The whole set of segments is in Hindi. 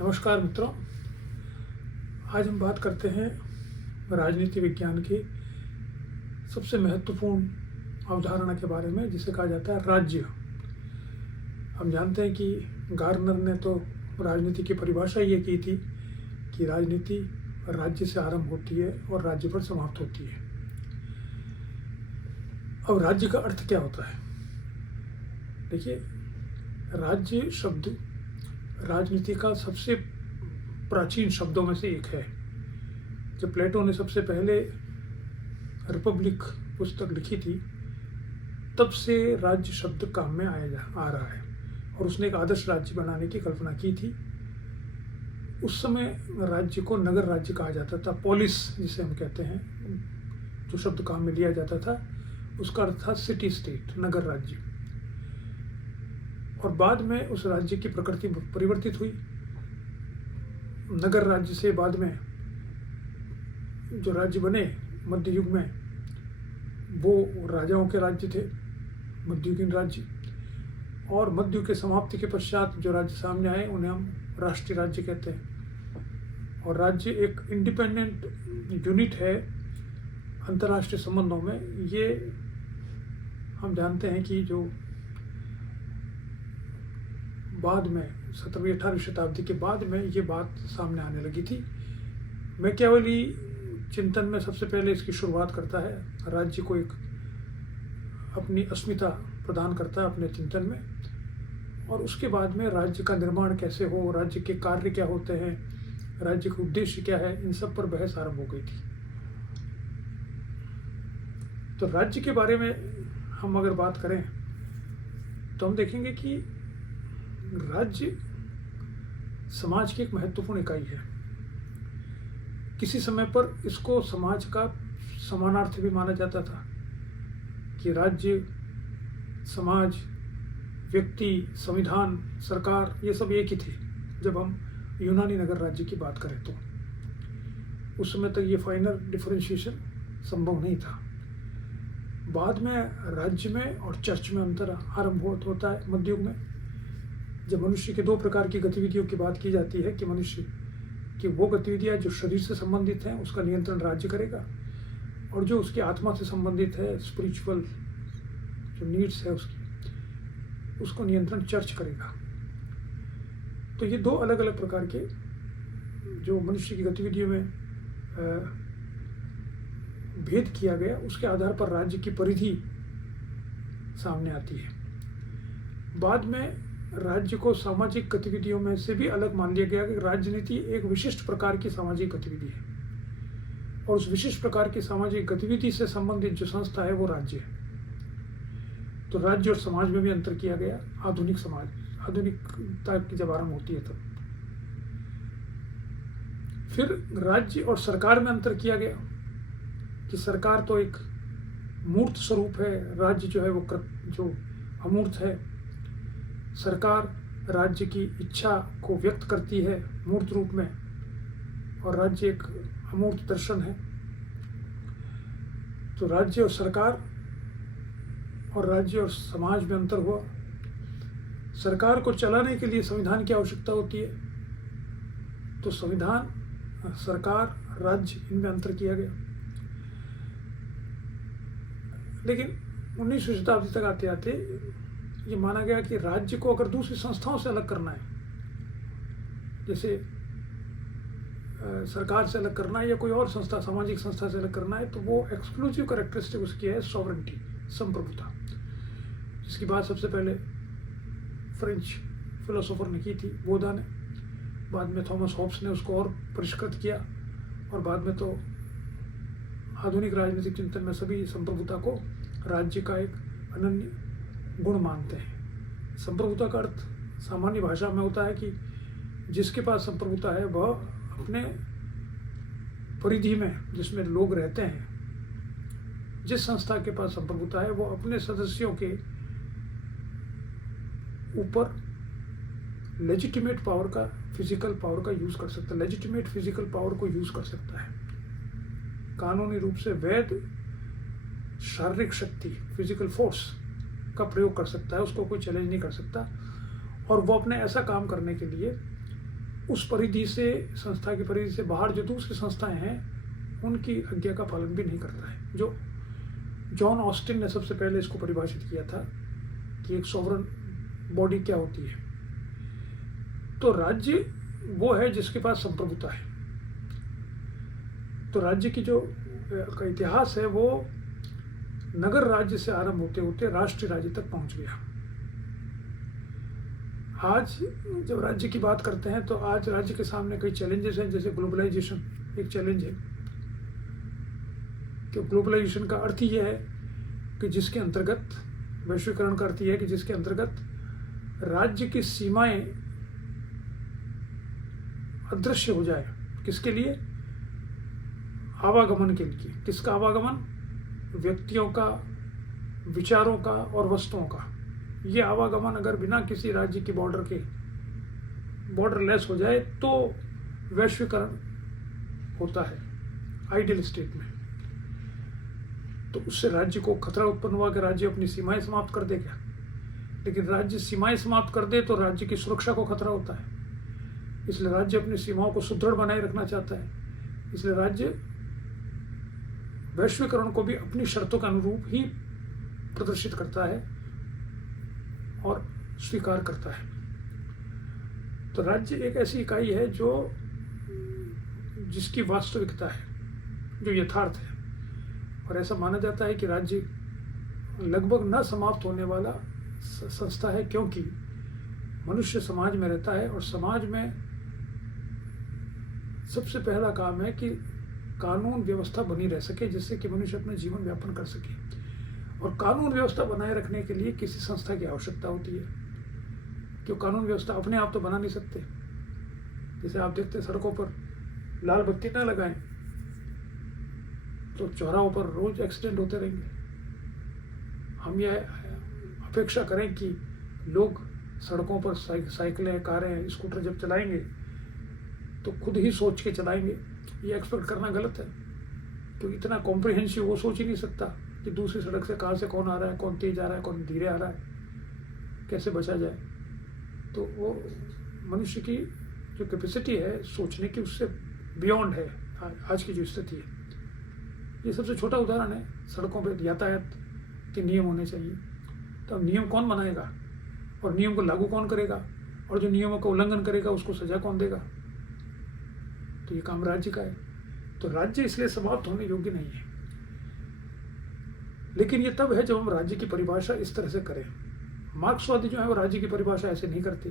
नमस्कार मित्रों। आज हम बात करते हैं राजनीति विज्ञान की सबसे महत्वपूर्ण अवधारणा के बारे में, जिसे कहा जाता है राज्य। हम जानते हैं कि गार्नर ने तो राजनीति की परिभाषा ये की थी कि राजनीति राज्य से आरंभ होती है और राज्य पर समाप्त होती है। अब राज्य का अर्थ क्या होता है? देखिए, राज्य शब्द राजनीति का सबसे प्राचीन शब्दों में से एक है। जब प्लेटो ने सबसे पहले रिपब्लिक पुस्तक लिखी थी, तब से राज्य शब्द काम में आ रहा है और उसने एक आदर्श राज्य बनाने की कल्पना की थी। उस समय राज्य को नगर राज्य कहा जाता था, पोलिस जिसे हम कहते हैं, जो शब्द काम में लिया जाता था उसका अर्थ था सिटी स्टेट, नगर राज्य। और बाद में उस राज्य की प्रकृति परिवर्तित हुई। नगर राज्य से बाद में जो राज्य बने मध्य युग में, वो राजाओं के राज्य थे, मध्ययुगीन राज्य। और मध्य युग के समाप्ति के पश्चात जो राज्य सामने आए उन्हें हम राष्ट्रीय राज्य कहते हैं। और राज्य एक इंडिपेंडेंट यूनिट है अंतर्राष्ट्रीय संबंधों में। ये हम जानते हैं कि जो बाद में 17वीं 18वीं शताब्दी के बाद में ये बात सामने आने लगी थी। मैकियावेली चिंतन में सबसे पहले इसकी शुरुआत करता है। राज्य को एक अपनी अस्मिता प्रदान करता है अपने चिंतन में, और उसके बाद में राज्य का निर्माण कैसे हो, राज्य के कार्य क्या होते हैं, राज्य का उद्देश्य क्या है, इन सब पर बहस आरंभ हो गई थी। तो राज्य के बारे में हम अगर बात करें तो हम देखेंगे कि राज्य समाज की एक महत्वपूर्ण इकाई है। किसी समय पर इसको समाज का समानार्थी भी माना जाता था कि राज्य, समाज, व्यक्ति, संविधान, सरकार, ये सब एक ही थे। जब हम यूनानी नगर राज्य की बात करें तो उस समय तक ये फाइनल डिफरेंशिएशन संभव नहीं था। बाद में राज्य में और चर्च में अंतर आरंभ होता है मध्य युग में, जब मनुष्य के दो प्रकार की गतिविधियों की बात की जाती है कि मनुष्य की वो गतिविधियां जो शरीर से संबंधित हैं उसका नियंत्रण राज्य करेगा, और जो उसकी आत्मा से संबंधित है, स्पिरिचुअल जो नीड्स है उसकी, उसको नियंत्रण चर्च करेगा। तो ये दो अलग अलग प्रकार के जो मनुष्य की गतिविधियों में भेद किया गया, उसके आधार पर राज्य की परिधि सामने आती है। बाद में राज्य को सामाजिक गतिविधियों में से भी अलग मान लिया गया कि राजनीति एक विशिष्ट प्रकार की सामाजिक गतिविधि है, और उस विशिष्ट प्रकार की सामाजिक गतिविधि से संबंधित जो संस्था है वो राज्य है। तो राज्य और समाज में भी अंतर किया गया। आधुनिक समाज, आधुनिकता की जब आरंभ होती है तब फिर राज्य और सरकार में अंतर किया गया कि सरकार तो एक मूर्त स्वरूप है, राज्य जो है वो जो अमूर्त है। सरकार राज्य की इच्छा को व्यक्त करती है मूर्त रूप में, और राज्य एक अमूर्त दर्शन है। तो राज्य और सरकार और राज्य और समाज में अंतर हुआ। सरकार को चलाने के लिए संविधान की आवश्यकता होती है, तो संविधान, सरकार, राज्य, इनमें अंतर किया गया। लेकिन 19वीं शताब्दी तक आते आते ये माना गया कि राज्य को अगर दूसरी संस्थाओं से अलग करना है, जैसे सरकार से अलग करना है या कोई और संस्था, सामाजिक संस्था से अलग करना है, तो वो एक्सक्लूसिव कैरेक्टरिस्टिक उसकी है सॉवरेंटी, संप्रभुता, जिसकी बात सबसे पहले फ्रेंच फिलोसोफर ने की थी, बोधा ने। बाद में थॉमस हॉब्स ने उसको और परिष्कृत किया, और बाद में तो आधुनिक राजनीतिक चिंतन में सभी संप्रभुता को राज्य का एक अनन्य गुण मानते हैं। संप्रभुता का अर्थ सामान्य भाषा में होता है कि जिसके पास संप्रभुता है वह अपने परिधि में जिसमें लोग रहते हैं, जिस संस्था के पास संप्रभुता है वो अपने सदस्यों के ऊपर लेजिटिमेट पावर का, फिजिकल पावर का यूज कर सकता है, लेजिटिमेट फिजिकल पावर को यूज कर सकता है। कानूनी रूप से वैध शारीरिक शक्ति, फिजिकल फोर्स का प्रयोग कर सकता है, उसको कोई चैलेंज नहीं कर सकता। और वो अपने ऐसा काम करने के लिए उस परिधि से, संस्था की परिधि से बाहर जो दूसरी संस्थाएं हैं उनकी आज्ञा का पालन भी नहीं करता है। जो जॉन ऑस्टिन ने सबसे पहले इसको परिभाषित किया था कि एक सॉवरन बॉडी क्या होती है। तो राज्य वो है जिसके पास संप्रभुता है। तो राज्य की जो का इतिहास है वो नगर राज्य से आरंभ होते होते राष्ट्रीय राज्य तक पहुंच गया। आज जब राज्य की बात करते हैं तो आज राज्य के सामने कई चैलेंजेस हैं, जैसे ग्लोबलाइजेशन एक चैलेंज है। कि ग्लोबलाइजेशन का अर्थ यह है कि जिसके अंतर्गत, वैश्वीकरण का अर्थ यह है कि जिसके अंतर्गत राज्य की सीमाएं अदृश्य हो जाए। किसके लिए? आवागमन के लिए। किसका आवागमन? व्यक्तियों का, विचारों का और वस्तुओं का। ये आवागमन अगर बिना किसी राज्य की बॉर्डर के बॉर्डरलेस हो जाए तो वैश्वीकरण होता है आइडियल स्टेट में। तो उससे राज्य को खतरा उत्पन्न हुआ कि राज्य अपनी सीमाएं समाप्त कर देगा। लेकिन राज्य सीमाएं समाप्त कर दे तो राज्य की सुरक्षा को खतरा होता है। इसलिए राज्य अपनी सीमाओं को सुदृढ़ बनाए रखना चाहता है। इसलिए राज्य वैश्वीकरण को भी अपनी शर्तों के अनुरूप ही प्रदर्शित करता है और स्वीकार करता है। तो राज्य एक ऐसी इकाई है जो जिसकी वास्तविकता है, जो यथार्थ है। और ऐसा माना जाता है कि राज्य लगभग न समाप्त होने वाला संस्था है, क्योंकि मनुष्य समाज में रहता है और समाज में सबसे पहला काम है कि कानून व्यवस्था बनी रह सके, जिससे कि मनुष्य अपना जीवन यापन कर सके। और कानून व्यवस्था बनाए रखने के लिए किसी संस्था की आवश्यकता होती है, क्यों कानून व्यवस्था अपने आप तो बना नहीं सकते। जैसे आप देखते हैं सड़कों पर लाल बत्ती ना लगाएं तो चौराहों पर रोज एक्सीडेंट होते रहेंगे। हम यह अपेक्षा करें कि लोग सड़कों पर साइकिलें, कारें, स्कूटर जब चलाएंगे तो खुद ही सोच के चलाएंगे। ये एक्सपेक्ट करना गलत है, क्योंकि इतना कॉम्प्रिहेंसिव वो सोच ही नहीं सकता कि दूसरी सड़क से कहाँ से कौन आ रहा है, कौन तेज आ रहा है, कौन धीरे आ रहा है, कैसे बचा जाए। तो वो मनुष्य की जो कैपेसिटी है सोचने की, उससे बियॉन्ड है आज की जो स्थिति है। ये सबसे छोटा उदाहरण है। सड़कों पर यातायात के नियम होने चाहिए, तो अब नियम कौन बनाएगा और नियम को लागू कौन करेगा, और जो नियमों का उल्लंघन करेगा उसको सजा कौन देगा? तो ये काम राज्य का है। तो राज्य इसलिए समाप्त होने योग्य नहीं है। लेकिन ये तब है जब हम राज्य की परिभाषा इस तरह से करें। मार्क्सवादी जो है वो राज्य की परिभाषा ऐसे नहीं करते।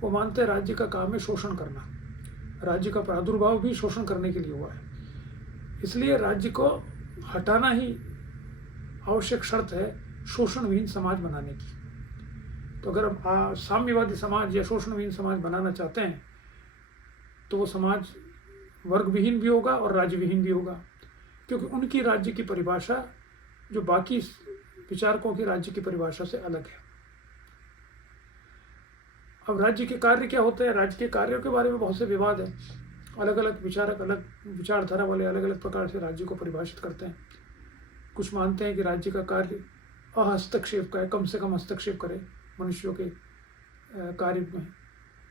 वो मानते हैं राज्य का काम है शोषण करना। राज्य का प्रादुर्भाव भी शोषण करने के लिए हुआ है, इसलिए राज्य को हटाना ही आवश्यक शर्त है शोषण विहीन समाज बनाने की। तो अगर हम साम्यवादी समाज या शोषण विहीन समाज बनाना चाहते हैं तो वो समाज वर्ग विहीन भी होगा और राज्य विहीन भी होगा, क्योंकि उनकी राज्य की परिभाषा जो बाकी विचारकों की राज्य की परिभाषा से अलग है। अब राज्य के कार्य क्या होते हैं? राज्य के कार्यों के बारे में बहुत से विवाद है। अलग अलग विचारक, अलग विचारधारा वाले अलग अलग प्रकार से राज्य को परिभाषित करते हैं। कुछ मानते हैं कि राज्य का कार्य अहस्तक्षेप का है, कम से कम हस्तक्षेप करे मनुष्यों के कार्य में।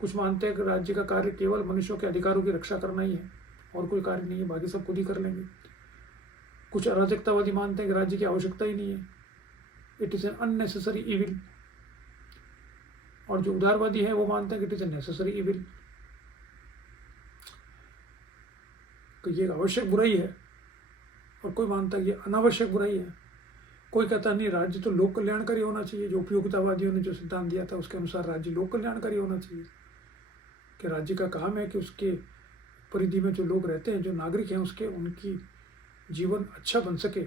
कुछ मानते हैं कि राज्य का कार्य केवल मनुष्यों के अधिकारों की रक्षा करना ही है और कोई कार्य नहीं है, बाकी सब खुद ही कर लेंगे। कुछ अराजकतावादी मानते हैं कि राज्य की आवश्यकता ही नहीं है, it is an unnecessary evil. और जो उदारवादी है वो मानते हैं कि it is a necessary evil, तो ये आवश्यक बुराई है। और कोई मानता है कि अनावश्यक बुराई है। कोई कहता नहीं, राज्य तो लोक कल्याणकारी होना चाहिए। जो उपयोगितावादियों ने जो सिद्धांत दिया था उसके अनुसार राज्य लोक कल्याणकारी होना चाहिए, कि राज्य का काम है कि उसके परिधि में जो लोग रहते हैं, जो नागरिक हैं, उसके उनकी जीवन अच्छा बन सके,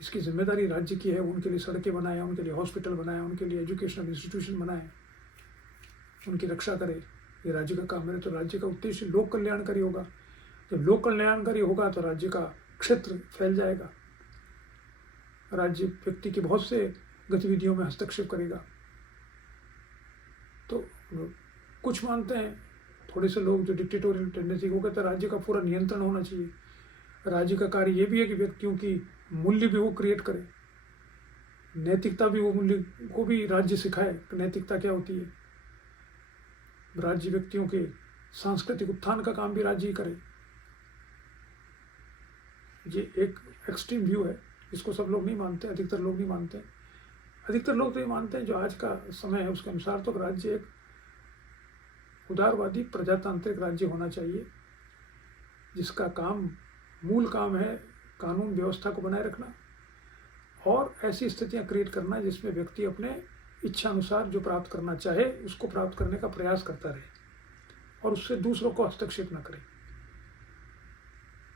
इसकी जिम्मेदारी राज्य की है। उनके लिए सड़कें बनाए, उनके लिए हॉस्पिटल बनाए, उनके लिए एजुकेशनल इंस्टीट्यूशन बनाए, उनकी रक्षा करे, ये राज्य का काम है। तो राज्य का उद्देश्य लोक कल्याणकारी होगा। जब लोक कल्याणकारी होगा तो राज्य का क्षेत्र फैल जाएगा। राज्य व्यक्ति की बहुत से गतिविधियों में हस्तक्षेप करेगा। तो कुछ मानते हैं, थोड़े से लोग जो डिक्टेटोरियल टेंडेंसी, वो कहते हैं राज्य का पूरा नियंत्रण होना चाहिए। राज्य का कार्य ये भी है कि व्यक्तियों की मूल्य भी वो क्रिएट करे, नैतिकता भी वो मूल्य को भी राज्य सिखाए कि नैतिकता क्या होती है। राज्य व्यक्तियों के सांस्कृतिक उत्थान का काम भी राज्य ही करे। ये एक एक्सट्रीम व्यू है, इसको सब लोग नहीं मानते, अधिकतर लोग नहीं मानते। अधिकतर लोग तो ये मानते हैं जो आज का समय है उसके अनुसार तो राज्य एक उदारवादी प्रजातांत्रिक राज्य होना चाहिए, जिसका काम मूल काम है कानून व्यवस्था को बनाए रखना और ऐसी स्थितियां क्रिएट करना जिसमें व्यक्ति अपने इच्छा अनुसार जो प्राप्त करना चाहे उसको प्राप्त करने का प्रयास करता रहे और उससे दूसरों को हस्तक्षेप न करे।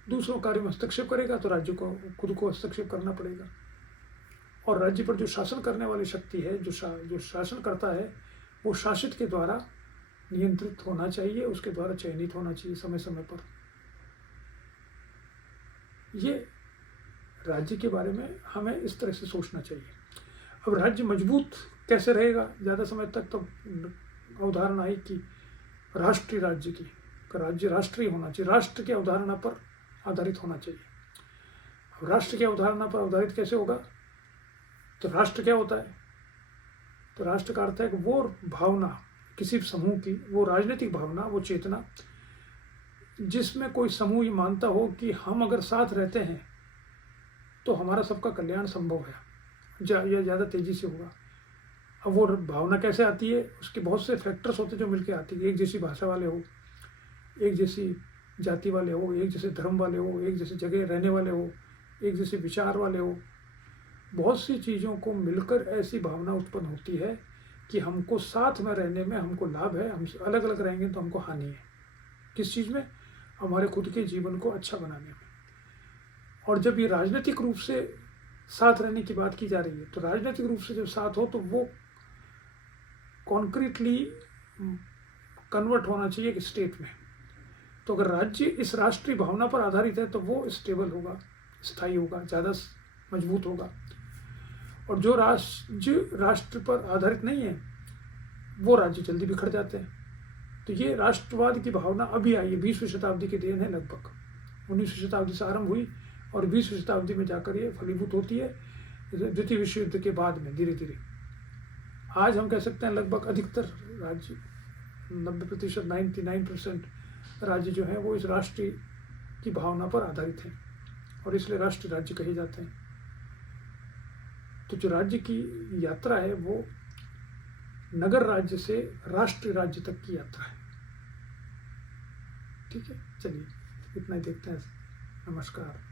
दूसरों कार्य में हस्तक्षेप करेगा तो राज्य को खुद को हस्तक्षेप करना पड़ेगा। और राज्य पर जो शासन करने वाली शक्ति है, जो शासन करता है, वो शासित के द्वारा नियंत्रित होना चाहिए, उसके द्वारा चयनित होना चाहिए समय समय पर। ये राज्य के बारे में हमें इस तरह से सोचना चाहिए। अब राज्य मजबूत कैसे रहेगा ज़्यादा समय तक, तो अवधारणा आई कि राष्ट्रीय राज्य की, राज्य राष्ट्रीय होना चाहिए, राष्ट्र की अवधारणा पर आधारित होना चाहिए। अब राष्ट्र की अवधारणा पर आधारित कैसे होगा, तो राष्ट्र क्या होता है, तो राष्ट्र का अर्थ है कि वो भावना किसी समूह की, वो राजनीतिक भावना, वो चेतना जिसमें कोई समूह ये मानता हो कि हम अगर साथ रहते हैं तो हमारा सबका कल्याण संभव है या ज़्यादा तेजी से होगा। अब वो भावना कैसे आती है, उसके बहुत से फैक्टर्स होते हैं जो मिलकर आती है। एक जैसी भाषा वाले हो, एक जैसी जाति वाले हो, एक जैसे धर्म वाले हो, एक जैसी जगह रहने वाले हो, एक जैसे विचार वाले हो, बहुत सी चीज़ों को मिलकर ऐसी भावना उत्पन्न होती है कि हमको साथ में रहने में हमको लाभ है, हम अलग अलग रहेंगे तो हमको हानि है। किस चीज़ में, हमारे खुद के जीवन को अच्छा बनाने में। और जब ये राजनीतिक रूप से साथ रहने की बात की जा रही है, तो राजनीतिक रूप से जब साथ हो तो वो कॉन्क्रीटली कन्वर्ट होना चाहिए एक स्टेट में। तो अगर राज्य इस राष्ट्रीय भावना पर आधारित है तो वो स्टेबल होगा, स्थायी होगा, ज़्यादा मजबूत होगा। और जो राज्य राष्ट्र पर आधारित नहीं है वो राज्य जल्दी बिखर जाते हैं। तो ये राष्ट्रवाद की भावना अभी आई है, 20वीं शताब्दी की देन है लगभग। 19वीं शताब्दी से आरंभ हुई और 20वीं शताब्दी में जाकर ये फलीभूत होती है द्वितीय विश्व युद्ध के बाद में धीरे धीरे। आज हम कह सकते हैं लगभग अधिकतर राज्य 90%, 99% राज्य जो है वो इस राष्ट्रीय की भावना पर आधारित हैं और इसलिए राष्ट्रीय राज्य कहे जाते हैं। तो जो राज्य की यात्रा है वो नगर राज्य से राष्ट्रीय राज्य तक की यात्रा है। ठीक है, चलिए इतना ही देखते हैं। नमस्कार।